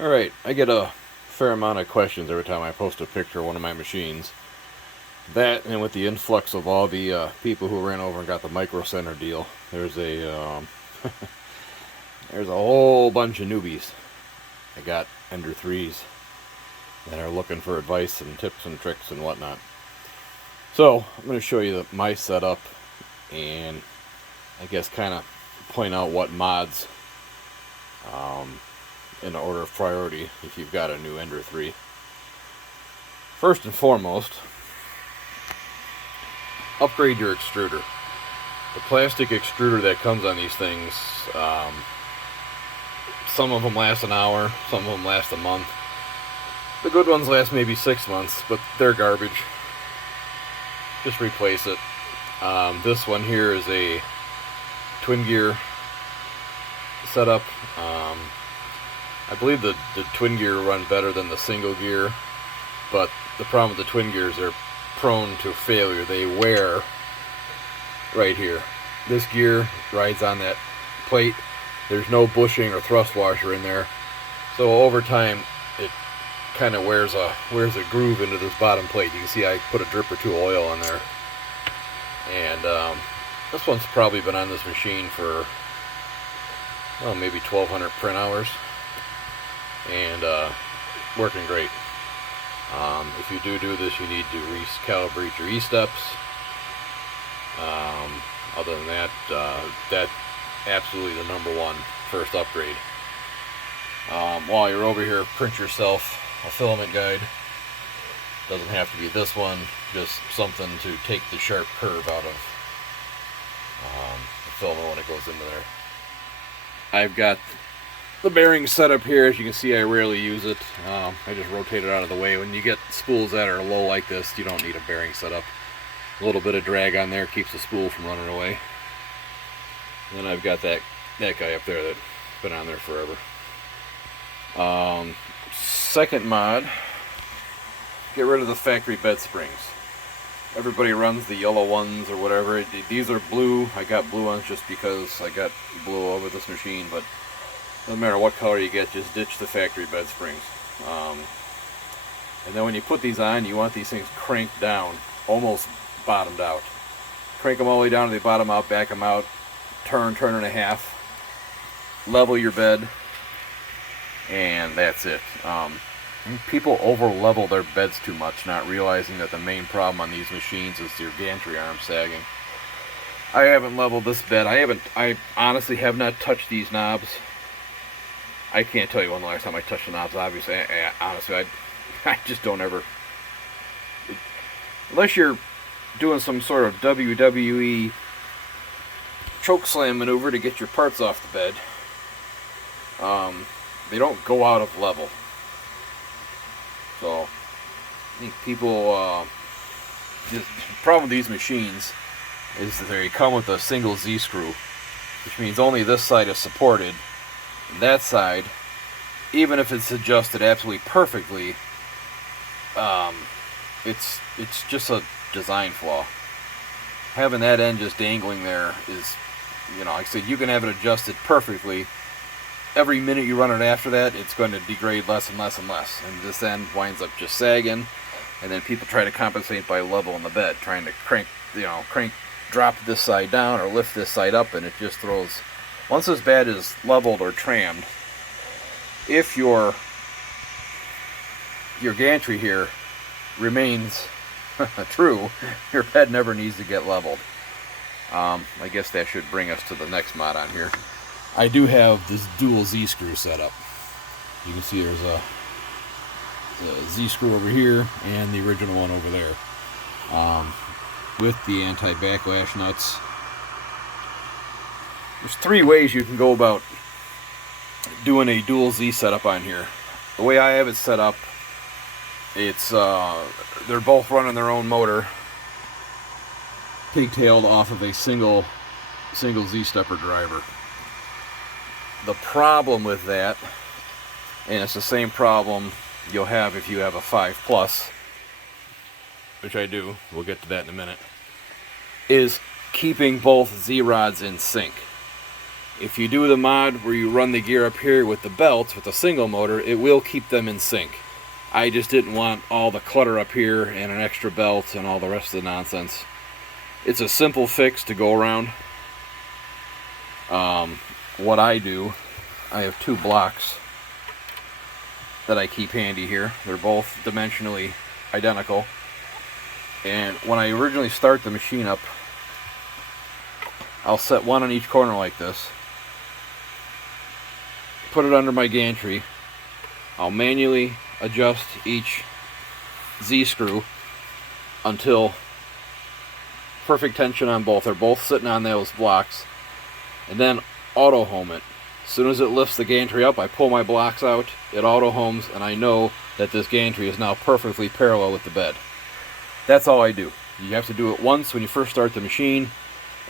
Alright, I get a fair amount of questions every time I post a picture of one of my machines. That, and with the influx of all the people who ran over and got the Micro Center deal, there's a whole bunch of newbies that got Ender 3s that are looking for advice and tips and tricks and whatnot. So, I'm going to show you my setup and I guess kind of point out what mods in order of priority if you've got a new Ender 3. First and foremost, upgrade your extruder. The plastic extruder that comes on these things, some of them last an hour, some of them last a month. The good ones last maybe 6 months, but they're garbage. Just replace it. This one here is a twin gear setup. I believe the twin gear run better than the single gear, but the problem with the twin gears, they're prone to failure. They wear right here. This gear rides on that plate. There's no bushing or thrust washer in there, so over time it kind of wears a groove into this bottom plate. You can see I put a drip or two of oil on there, and this one's probably been on this machine for maybe 1,200 print hours, and working great. If you do this, you need to recalibrate your E-steps. Other than that, that's absolutely the number one first upgrade. While you're over here, print yourself a filament guide. Doesn't have to be this one, just something to take the sharp curve out of the filament when it goes into there. I've got the bearing set up here. As you can see, I rarely use it. I just rotate it out of the way. When you get spools that are low like this, you don't need a bearing setup. A little bit of drag on there keeps the spool from running away. And then I've got that guy up there that's been on there forever. Second mod, get rid of the factory bed springs. Everybody runs the yellow ones or whatever. These are blue. I got blue ones just because I got blue over this machine, but no matter what color you get, just ditch the factory bed springs. And then when you put these on, you want these things cranked down, almost bottomed out. Crank them all the way down to the bottom out, back them out, turn and a half, level your bed, and that's it. People over level their beds too much, not realizing that the main problem on these machines is your gantry arm sagging. I haven't leveled this bed. I honestly have not touched these knobs. I can't tell you when the last time I touched the knobs. Obviously, honestly, I just don't ever. Unless you're doing some sort of WWE choke slam maneuver to get your parts off the bed, they don't go out of level. So I think people, the problem with these machines is that they come with a single Z screw, which means only this side is supported. That side, even if it's adjusted absolutely perfectly, it's just a design flaw. Having that end just dangling there is, like I said, you can have it adjusted perfectly. Every minute you run it after that, it's going to degrade less and less and less, and this end winds up just sagging. And then people try to compensate by leveling the bed, trying to drop this side down or lift this side up, and it just throws. Once this bed is leveled or trammed, if your gantry here remains true, your bed never needs to get leveled. I guess that should bring us to the next mod on here. I do have this dual Z screw set up. You can see there's a Z screw over here and the original one over there, with the anti-backlash nuts. There's 3 ways you can go about doing a dual Z setup on here. The way I have it set up, it's they're both running their own motor, pigtailed off of a single Z stepper driver. The problem with that, and it's the same problem you'll have if you have a 5 Plus, which I do, we'll get to that in a minute, is keeping both Z rods in sync. If you do the mod where you run the gear up here with the belt, with a single motor, it will keep them in sync. I just didn't want all the clutter up here and an extra belt and all the rest of the nonsense. It's a simple fix to go around. What I do, I have 2 blocks that I keep handy here. They're both dimensionally identical. And when I originally start the machine up, I'll set one on each corner like this. Put it under my gantry. I'll manually adjust each Z-screw until perfect tension on both. They're both sitting on those blocks. And then auto home it. As soon as it lifts the gantry up, I pull my blocks out, it auto homes, and I know that this gantry is now perfectly parallel with the bed. That's all I do. You have to do it once when you first start the machine,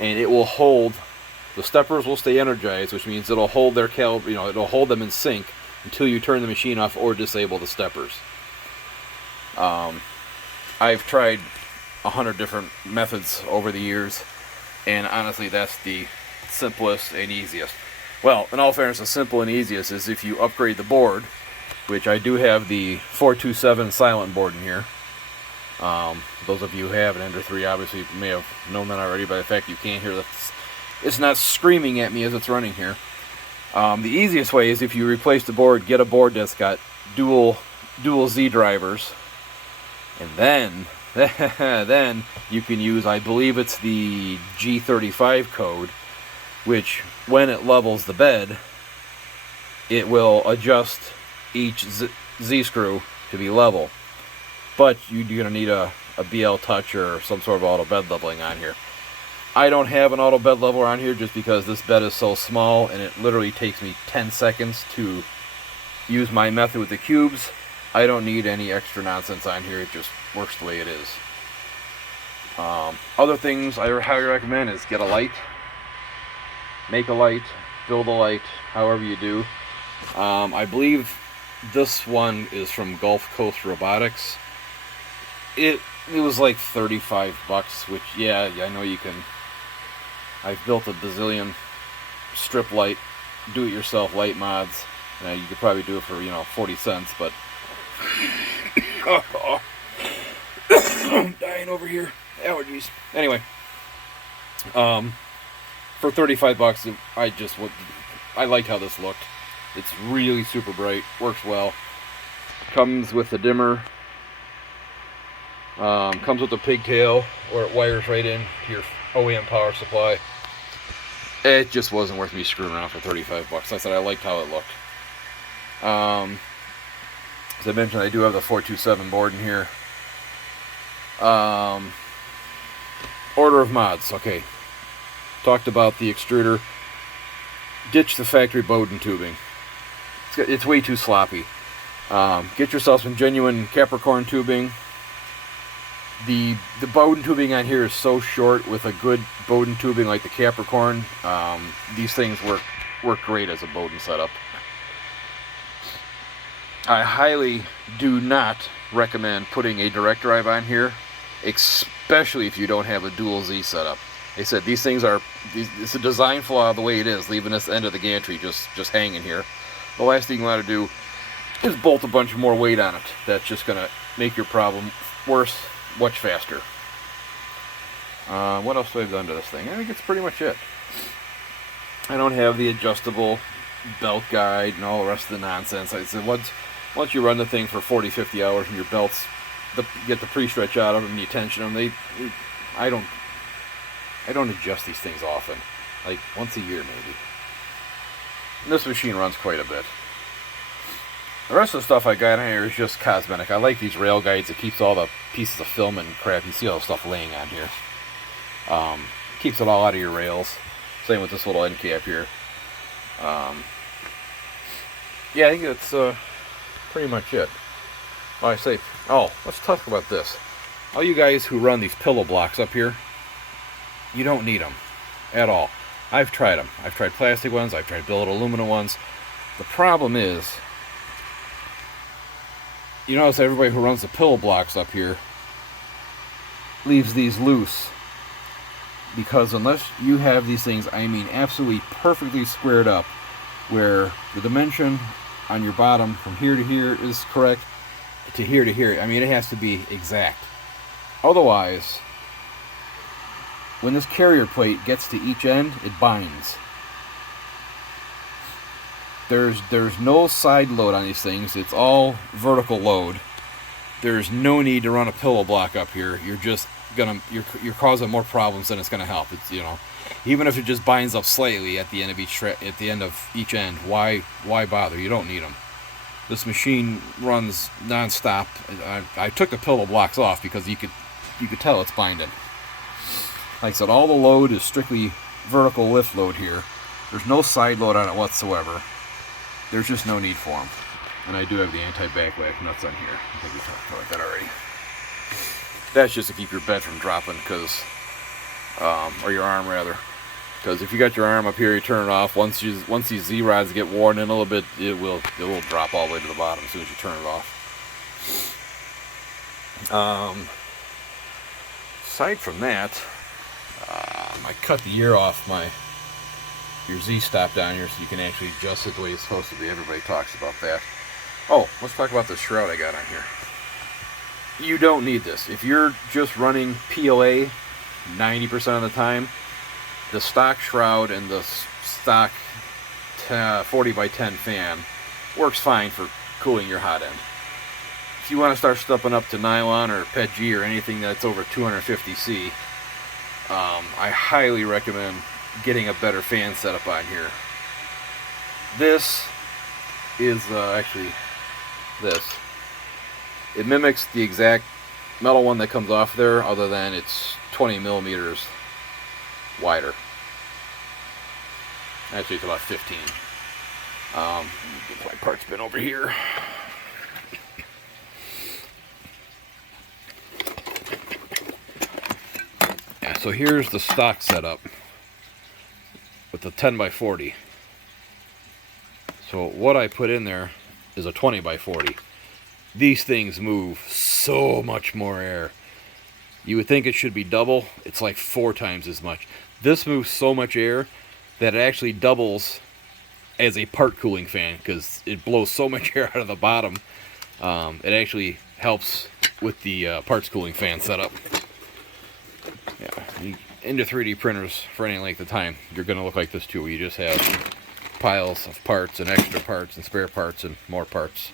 and it will hold. The steppers will stay energized, which means it'll hold their it'll hold them in sync until you turn the machine off or disable the steppers. I've tried 100 different methods over the years, and honestly, that's the simplest and easiest. Well, in all fairness, the simple and easiest is if you upgrade the board, which I do have the 427 silent board in here. Those of you who have an Ender 3 obviously may have known that already by the fact you can't hear it's not screaming at me as it's running here. The easiest way is if you replace the board, get a board that's got dual Z drivers, and then you can use, I believe it's the G35 code, which when it levels the bed, it will adjust each Z screw to be level. But you're going to need a BL touch or some sort of auto bed leveling on here. I don't have an auto bed leveler on here just because this bed is so small and it literally takes me 10 seconds to use my method with the cubes. I don't need any extra nonsense on here. It just works the way it is. Other things I highly recommend is get a light. Make a light, build a light, however you do. I believe this one is from Gulf Coast Robotics. It was like $35, which, yeah, I know you can. I've built a bazillion strip light, do-it-yourself light mods. You could probably do it for 40 cents, but I'm dying over here. Allergies. Anyway, for $35, I liked how this looked. It's really super bright, works well. Comes with a dimmer. Comes with a pigtail where it wires right in to your OEM power supply. It just wasn't worth me screwing around for $35. I said I liked how it looked. As I mentioned, I do have the 427 board in here. Order of mods. Okay. Talked about the extruder. Ditch the factory Bowden tubing. It's way too sloppy. Get yourself some genuine Capricorn tubing. The Bowden tubing on here is so short. With a good Bowden tubing like the Capricorn, these things work great as a Bowden setup. I highly do not recommend putting a direct drive on here, especially if you don't have a dual Z setup. They said these things it's a design flaw the way it is, leaving this end of the gantry just hanging here. The last thing you want to do is bolt a bunch more weight on it. That's just going to make your problem worse much faster. What else have I done to this thing? I think it's pretty much it. I don't have the adjustable belt guide and all the rest of the nonsense. I said once you run the thing for 40-50 hours and your belts, you get the pre-stretch out of them and you tension them, I don't adjust these things often. Like once a year maybe. And this machine runs quite a bit. The rest of the stuff I got in here is just cosmetic. I like these rail guides. It keeps all the pieces of film and crap. You see all the stuff laying on here. Keeps it all out of your rails. Same with this little end cap here. Yeah, I think that's pretty much it. Let's talk about this. All you guys who run these pillow blocks up here, you don't need them at all. I've tried them. I've tried plastic ones. I've tried billet aluminum ones. The problem is, you notice everybody who runs the pillow blocks up here leaves these loose. because unless you have these things, I mean absolutely perfectly squared up, where the dimension on your bottom from here to here is correct, to here, I mean it has to be exact. Otherwise, when this carrier plate gets to each end, it binds. There's no side load on these things. It's all vertical load. There's no need to run a pillow block up here. You're causing more problems than it's gonna help. It's, you know, even if it just binds up slightly at the end of each end, why bother? You don't need them. This machine runs non-stop. I took the pillow blocks off because you could tell it's binding. Like I said, all the load is strictly vertical lift load here. There's no side load on it whatsoever. There's just no need for them. And I do have the anti-backlash nuts on here. I think we talked about that already. That's just to keep your bed from dropping, or your arm rather. Because if you got your arm up here, you turn it off. Once these Z-rods get worn in a little bit, it will drop all the way to the bottom as soon as you turn it off. Aside from that, I cut the ear off your Z-stop down here so you can actually adjust it the way it's supposed to be. Everybody talks about that. Oh, let's talk about the shroud I got on here. You don't need this. If you're just running PLA 90% of the time, the stock shroud and the stock 40x10 fan works fine for cooling your hot end. If you want to start stepping up to nylon or PETG or anything that's over 250C, I highly recommend getting a better fan setup on here. This is actually this. It mimics the exact metal one that comes off there, other than it's 20 millimeters wider. Actually, it's about 15. Get my parts bin over here. Yeah, so here's the stock setup with the 10x40. So what I put in there is a 20x40. These things move so much more air. You would think it should be double. It's like 4 times as much. This moves so much air that it actually doubles as a part cooling fan, because it blows so much air out of the bottom. It actually helps with the parts cooling fan setup. Yeah, into 3D printers for any length of time, you're going to look like this too, where you just have piles of parts and extra parts and spare parts and more parts.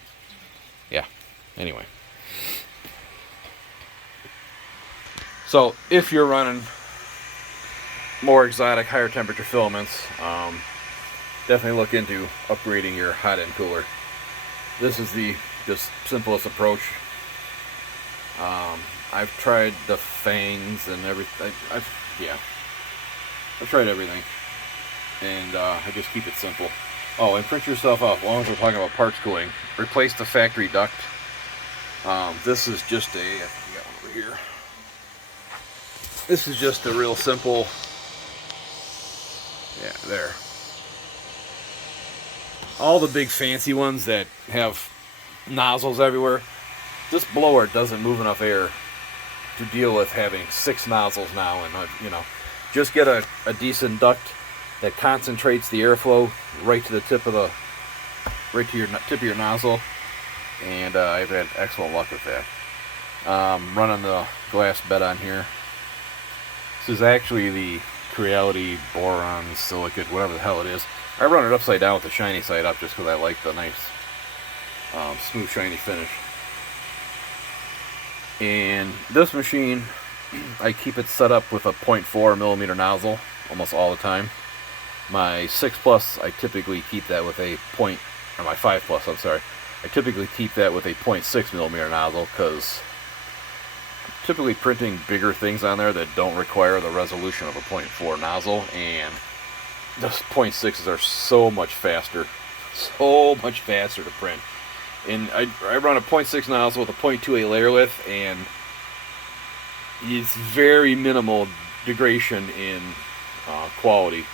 Yeah, anyway. So if you're running more exotic, higher temperature filaments, definitely look into upgrading your hot end cooler. This is the just simplest approach. I've tried the fangs and everything. I've tried everything, and I just keep it simple. Oh, and print yourself up. As long as we're talking about parts cooling, replace the factory duct. This is just a, I think we got one over here. This is just a real simple, yeah, there. All the big fancy ones that have nozzles everywhere, this blower doesn't move enough air to deal with having 6 nozzles now, and just get a decent duct that concentrates the airflow right to the tip of your nozzle, and I've had excellent luck with that. Running the glass bed on here. This is actually the Creality boron silicate, whatever the hell it is. I run it upside down with the shiny side up just because I like the nice smooth shiny finish. And this machine, I keep it set up with a 0.4 millimeter nozzle almost all the time. My 6 Plus, I typically keep that with a my 5 Plus, I'm sorry. I typically keep that with a 0.6 millimeter nozzle because I'm typically printing bigger things on there that don't require the resolution of a 0.4 nozzle, and the 0.6s are so much faster to print. And I run a 0.6 nozzle with a 0.28 layer width, and it's very minimal degradation in quality.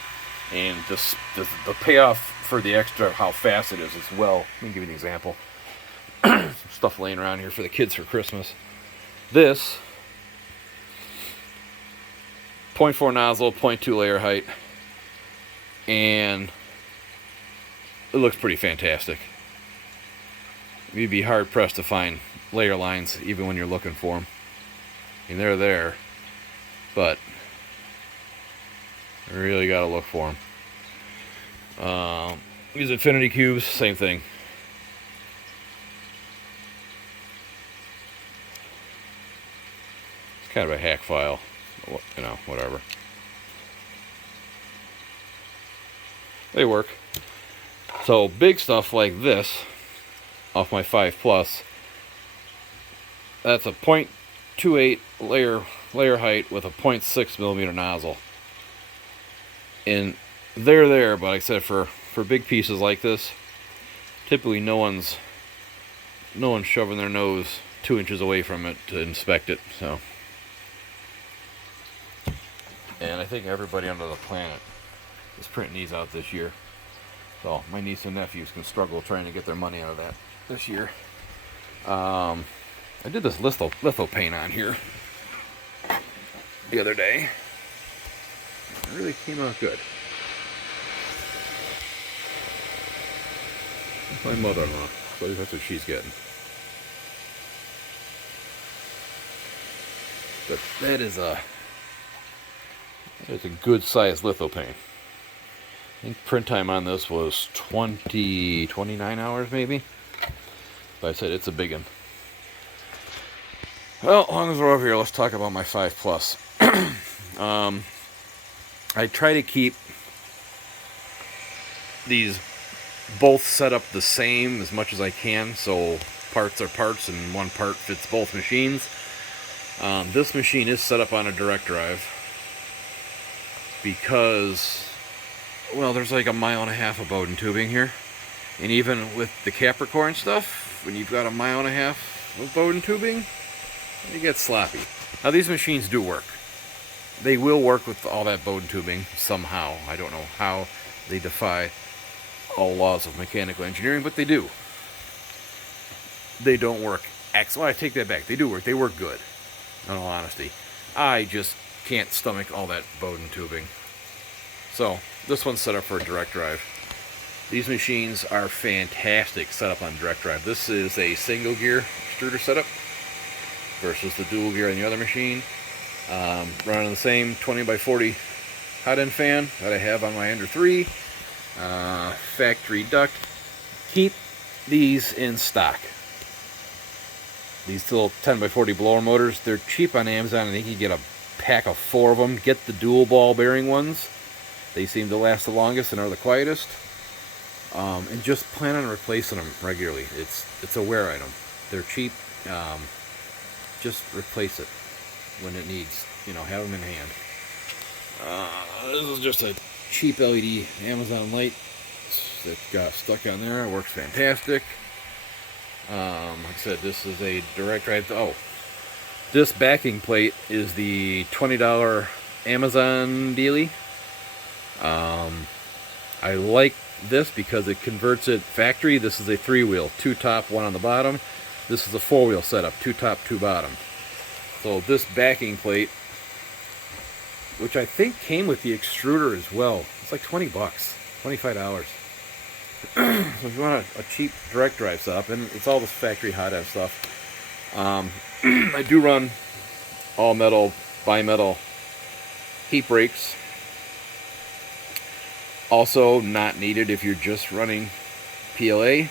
And the payoff for the extra, how fast it is as well. Let me give you an example. Some stuff laying around here for the kids for Christmas. This 0.4 nozzle, 0.2 layer height, and it looks pretty fantastic. You'd be hard pressed to find layer lines even when you're looking for them. I mean, they're there, but you really gotta look for them. These infinity cubes, same thing. It's kind of a hack file, you know, whatever. They work. So big stuff like this off my 5 Plus, that's a 0.28 layer height with a 0.6 millimeter nozzle. And they're there, but like I said, for big pieces like this, typically no one's shoving their nose 2 inches away from it to inspect it. So, and I think everybody under the planet is printing these out this year. So my niece and nephews can struggle trying to get their money out of that this year. I did this litho paint on here the other day. It really came out good. My mother-in-law, so that's what she's getting. But that is a good sized litho paint. I think print time on this was 29 hours maybe. But I said it's a big one. Well, as long as we're over here, let's talk about my 5 Plus. I try to keep these both set up the same as much as I can, so parts are parts and one part fits both machines. This machine is set up on a direct drive because, well, there's like 1.5 miles of Bowden tubing here, and even with the Capricorn stuff, when you've got 1.5 miles of Bowden tubing, it gets sloppy. Now these machines do work. They will work with all that Bowden tubing somehow. I don't know how they defy all laws of mechanical engineering, but they do. They don't work excellent. I take that back. They do work. They work good, in all honesty. I just can't stomach all that Bowden tubing. So this one's set up for a direct drive. These machines are fantastic set up on direct drive. This is a single gear extruder setup versus the dual gear on the other machine. Running the same 20x40 hot end fan that I have on my Ender 3. Factory duct. Keep these in stock. These little 10x40 blower motors, they're cheap on Amazon. I think you get a pack of 4 of them. Get the dual ball bearing ones. They seem to last the longest and are the quietest. And just plan on replacing them regularly. It's a wear item. They're cheap. Just replace it when it needs. You know, have them in hand. This is just a cheap LED Amazon light that got stuck on there. It works fantastic. Like I said, this is a direct drive. Oh, this backing plate is the $20 Amazon dealie. I like this because it converts it factory. This is a 3-wheel, 2 top, 1 on the bottom. This is a 4-wheel setup, 2 top, 2 bottom. So this backing plate, which I think came with the extruder as well, it's like $20, $25. So if you want a cheap direct drive setup, and it's all this factory hot end stuff. I do run all metal, bimetal heat brakes. Also not needed if you're just running PLA.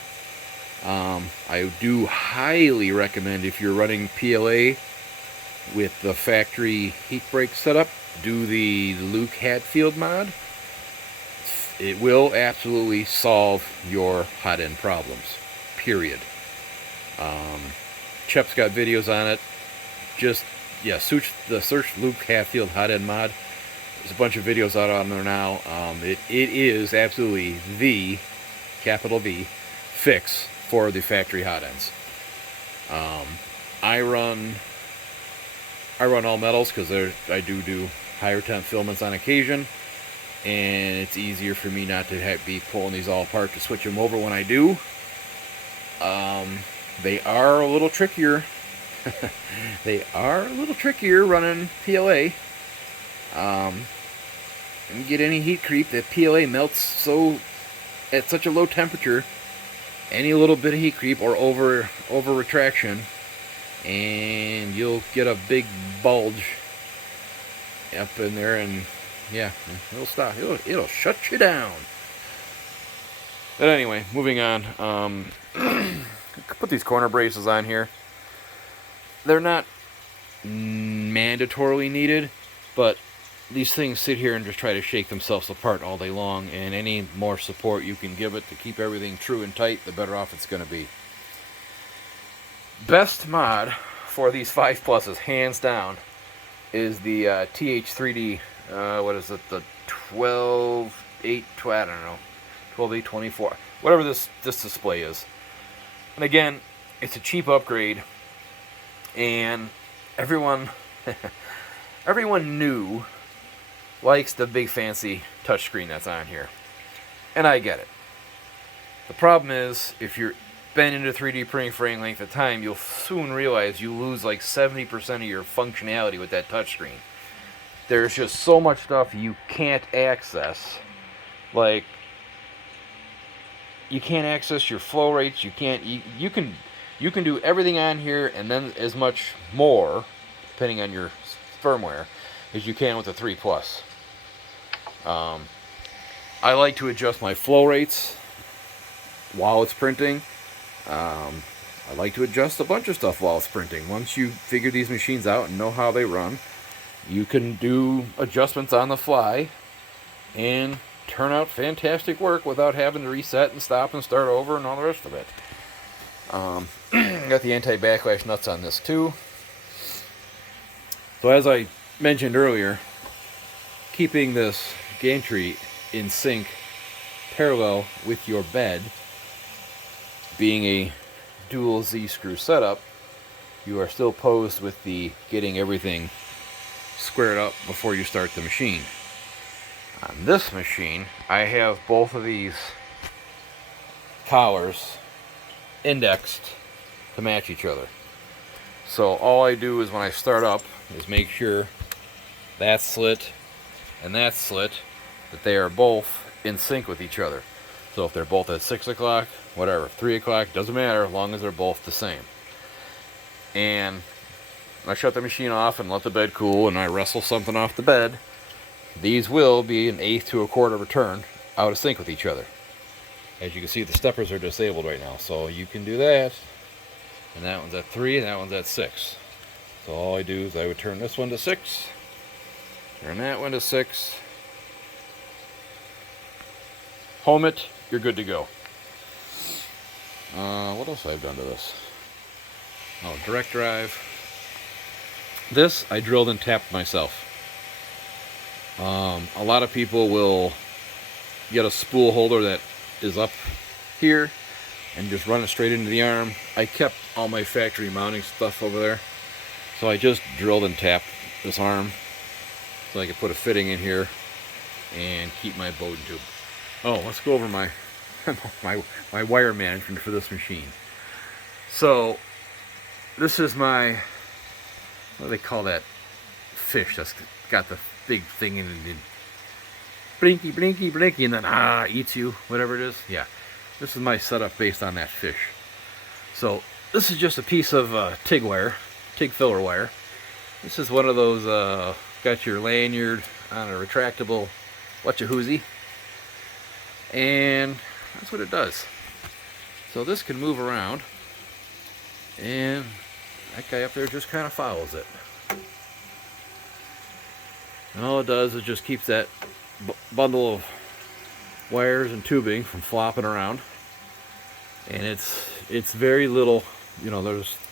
I do highly recommend, if you're running PLA with the factory heat brake setup, do the Luke Hatfield mod. It will absolutely solve your hot end problems, period. Chep's got videos on it. Just, yeah, search Luke Hatfield hot end mod. There's a bunch of videos out on there now. It is absolutely the, capital V, fix for the factory hot ends. I run all metals because I do higher temp filaments on occasion, and it's easier for me not to be pulling these all apart to switch them over when I do. They are a little trickier. They are a little trickier running PLA. And you get any heat creep. That PLA melts at such a low temperature. Any little bit of heat creep or over retraction, and you'll get a big bulge up in there, and yeah, it'll stop. It'll shut you down. But anyway, moving on. Put these corner braces on here. They're not mandatorily needed, but these things sit here and just try to shake themselves apart all day long, and any more support you can give it to keep everything true and tight, the better off it's going to be. Best mod for these 5 pluses, hands down, is the TH3D, what is it, the 12.8, I don't know, 12.824, whatever this display is. And again, it's a cheap upgrade, and everyone new likes the big fancy touchscreen that's on here. And I get it. The problem is, if you're been into 3D printing for any length of time, you'll soon realize you lose like 70% of your functionality with that touchscreen. There's just so much stuff you can't access. Like, you can't access your flow rates, you can do everything on here and then as much more, depending on your firmware, as you can with the 3 Plus. I like to adjust my flow rates while it's printing. I like to adjust a bunch of stuff while it's printing. Once you figure these machines out and know how they run, you can do adjustments on the fly and turn out fantastic work without having to reset and stop and start over and all the rest of it. Got the anti-backlash nuts on this too. So as I mentioned earlier, keeping this gantry in sync parallel with your bed, being a dual Z-screw setup, you are still posed with the getting everything squared up before you start the machine. On this machine, I have both of these collars indexed to match each other. So all I do is when I start up is make sure that slit and that slit, that they are both in sync with each other. So if they're both at 6 o'clock, whatever, 3 o'clock, doesn't matter, as long as they're both the same. And I shut the machine off and let the bed cool, and I wrestle something off the bed. These will be an 1/8 to 1/4 of a turn out of sync with each other. As you can see, the steppers are disabled right now, so you can do that. And that one's at 3, and that one's at 6. So all I do is I would turn this one to 6, turn that one to 6, home it, you're good to go. What else have I done to this? Oh, direct drive. This I drilled and tapped myself. A lot of people will get a spool holder that is up here and just run it straight into the arm. I kept all my factory mounting stuff over there, so I just drilled and tapped this arm so I could put a fitting in here and keep my Bowden tube. Oh, let's go over my my wire management for this machine. So this is my, what do they call that fish that's got the big thing in it, blinky blinky blinky, and then eats you, whatever it is. Yeah, this is my setup based on that fish. So this is just a piece of TIG wire, TIG filler wire. This is one of those got your lanyard on a retractable whatcha-hoozy, and that's what it does. So this can move around, and that guy up there just kind of follows it. And all it does is just keeps that bundle of wires and tubing from flopping around. And it's very little, you know,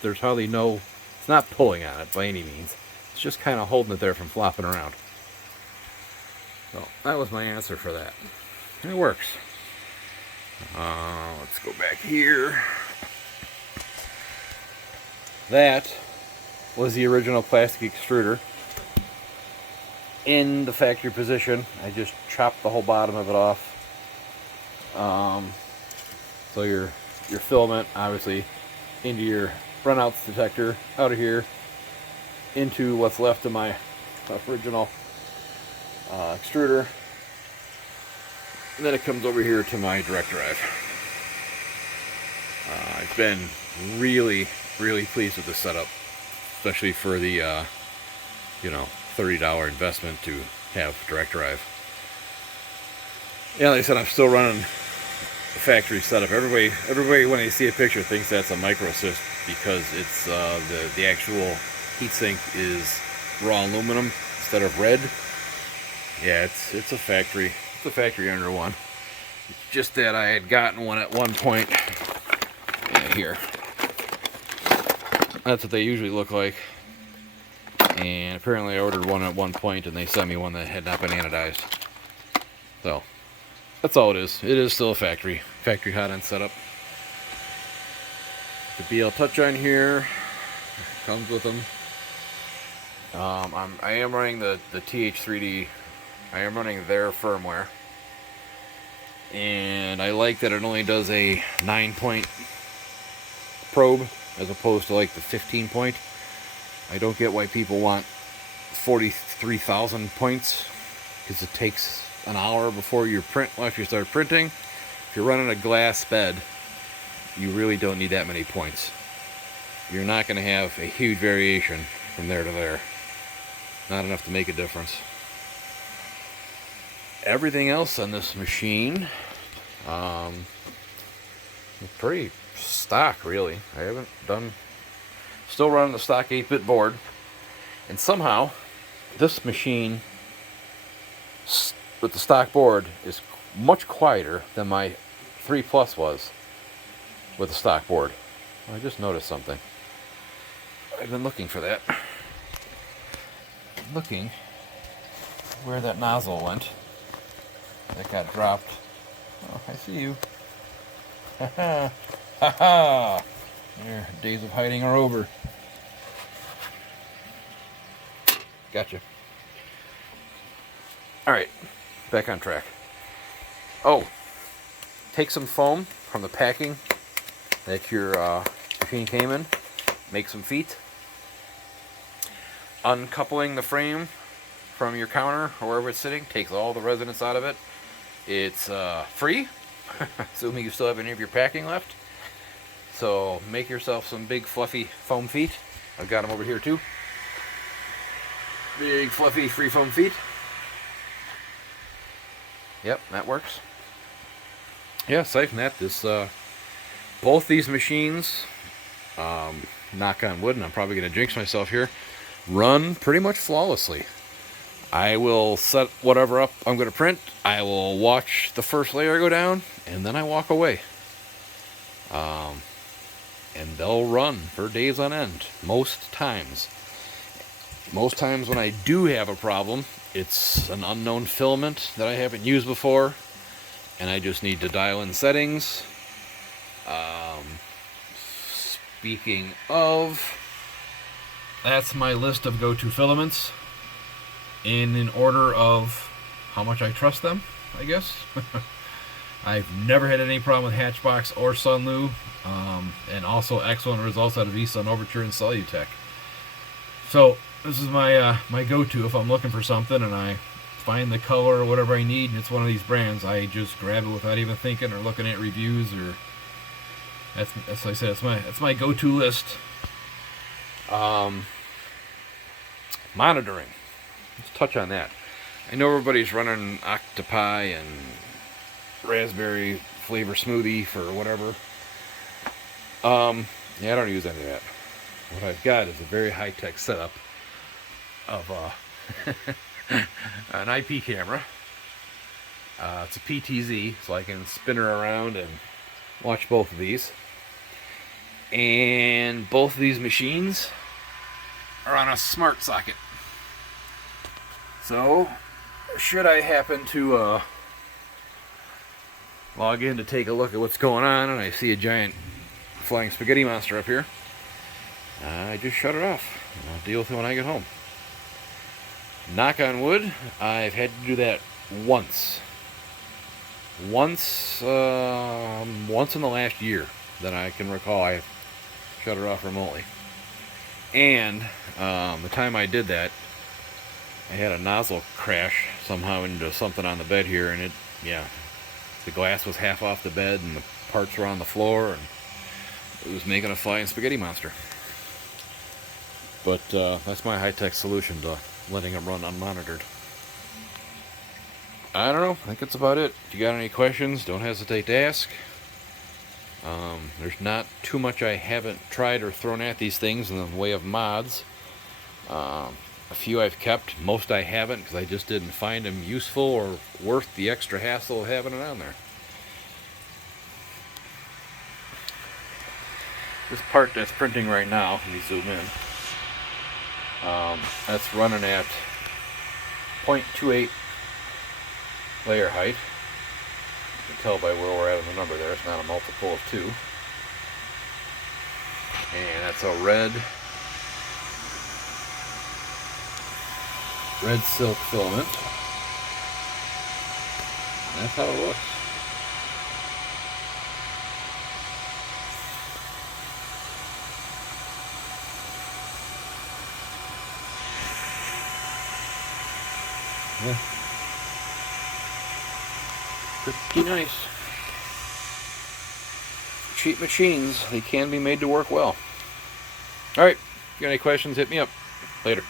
there's hardly no, it's not pulling on it by any means. It's just kind of holding it there from flopping around. So that was my answer for that. And it works. Let's go back here. That was the original plastic extruder in the factory position. I just chopped the whole bottom of it off. So your filament, obviously, into your runouts detector, out of here, into what's left of my original extruder. And then it comes over here to my direct drive. I've been really, really pleased with this setup, especially for the, $30 investment to have direct drive. Yeah, like I said, I'm still running the factory setup. Everybody when they see a picture thinks that's a micro assist because it's the actual heatsink is raw aluminum instead of red. Yeah, it's a factory. It's a factory under one. It's just that I had gotten one at one point. Yeah, here. That's what they usually look like. And apparently I ordered one at one point and they sent me one that had not been anodized. So, that's all it is. It is still a factory hot end setup. The BL touch on here comes with them. I am running the TH3D. I am running their firmware, and I like that it only does a 9-point probe as opposed to like the 15-point. I don't get why people want 43,000 points because it takes an hour before you after you start printing. If you're running a glass bed, you really don't need that many points. You're not going to have a huge variation from there to there. Not enough to make a difference. Everything else on this machine, pretty stock, really. I haven't done. Still running the stock 8-bit board, and somehow this machine with the stock board is much quieter than my 3 Plus was with the stock board. I just noticed something. I've been looking for that. Looking where that nozzle went. That got dropped. Oh, I see you. Ha ha. Ha ha. Your days of hiding are over. Gotcha. Alright. Back on track. Oh. Take some foam from the packing that your machine came in. Make some feet. Uncoupling the frame from your counter or wherever it's sitting takes all the resonance out of it. It's free, assuming you still have any of your packing left. So make yourself some big fluffy foam feet. I've got them over here too. Big fluffy free foam feet. Yep, that works. Yeah, aside from that, both these machines, knock on wood, and I'm probably going to jinx myself here, run pretty much flawlessly. I will set whatever up I'm going to print. I will watch the first layer go down, and then I walk away. And they'll run for days on end, most times. Most times when I do have a problem, it's an unknown filament that I haven't used before, and I just need to dial in settings. Speaking of, that's my list of go-to filaments in order of how much I trust them, I guess. I've never had any problem with Hatchbox or Sunlu, and also excellent results out of eSun Overture and Solutech. So this is my my go-to if I'm looking for something and I find the color or whatever I need and it's one of these brands. I just grab it without even thinking or looking at reviews, or that's like I said, it's my go-to list. Monitoring. Let's touch on that. I know everybody's running octopi and raspberry flavor smoothie for whatever. Yeah, I don't use any of that. What I've got is a very high-tech setup of an IP camera. It's a PTZ, so I can spin her around and watch both of these. And both of these machines are on a smart socket. So, should I happen to log in to take a look at what's going on and I see a giant flying spaghetti monster up here, I just shut it off and I'll deal with it when I get home. Knock on wood, I've had to do that once in the last year that I can recall. I shut it off remotely, and the time I did that, I had a nozzle crash somehow into something on the bed here, and yeah, the glass was half off the bed and the parts were on the floor, and it was making a flying spaghetti monster. But that's my high-tech solution to letting them run unmonitored. I don't know. I think that's about it. If you got any questions, don't hesitate to ask. There's not too much I haven't tried or thrown at these things in the way of mods. A few I've kept, most I haven't, because I just didn't find them useful or worth the extra hassle of having it on there. This part that's printing right now, let me zoom in, that's running at 0.28 layer height. You can tell by where we're at in the number there, it's not a multiple of 2. And that's a red silk filament. And that's how it looks. Yeah. Pretty nice. Cheap machines, they can be made to work well. Alright, if you got any questions, hit me up. Later.